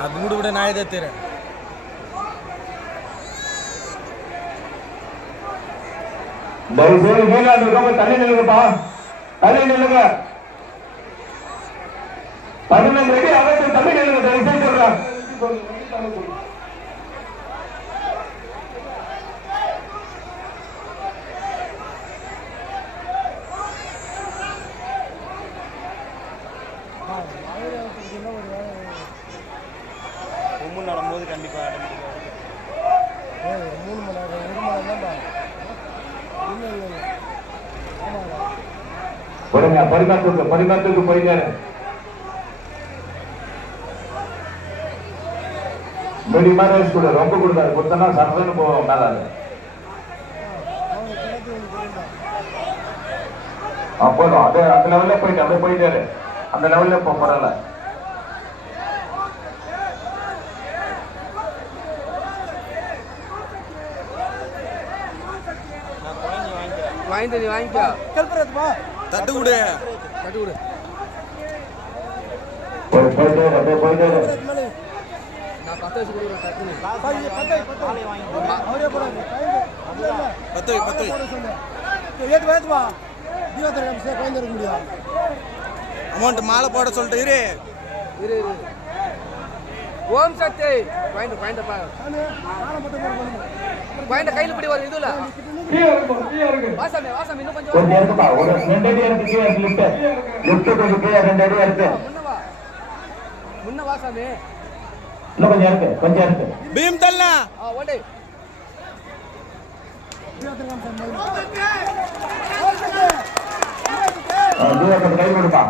அது மூடு விட நான் இதை தரேன். தண்ணி நில்லுங்கப்பா, தண்ணி நில்லுங்க. 11 ரெடி ஆகட்டும், தண்ணி நில்லுங்க. தயவுசெய்து சொல்றேன். நடக்கும்போது கண்டிப்பா பரிமாற்றத்துக்கு போயிட்டாரு. மீடியமா ரைஸ் கூட ரொம்ப கொடுத்தாரு. கொடுத்தனா சர்வன்னு போவோம் மேல. போதும், அப்படியே அந்த லெவல்ல போயிட்டு அப்படியே போயிட்டாரு. அந்த லெவல்ல பரவாயில்ல. வாங்கிக்கோ. தட்டு விடு, தட்டு விடு. நான் 10 வச்சு கொடுக்குறேன். 10 அமௌண்ட் மாலை போட சொல்லிட்டு இரு இரு இரு. ஓம் சக்தி பாயிண்ட் கையில் பிடி வரும். இதுல வாசாமி வாசாமி இன்னும் கொஞ்சம் இருக்குப்பா. ஒரு 2 அடி இருக்கு. லிஃப்ட் இருக்கு. 2 அடி இருக்கு. முன்ன வாசாமி இன்னும் கொஞ்சம் இருக்கு. கொஞ்சம் இருக்கு. பீம் தள்ளா. ஓடே கை கொடுப்பா.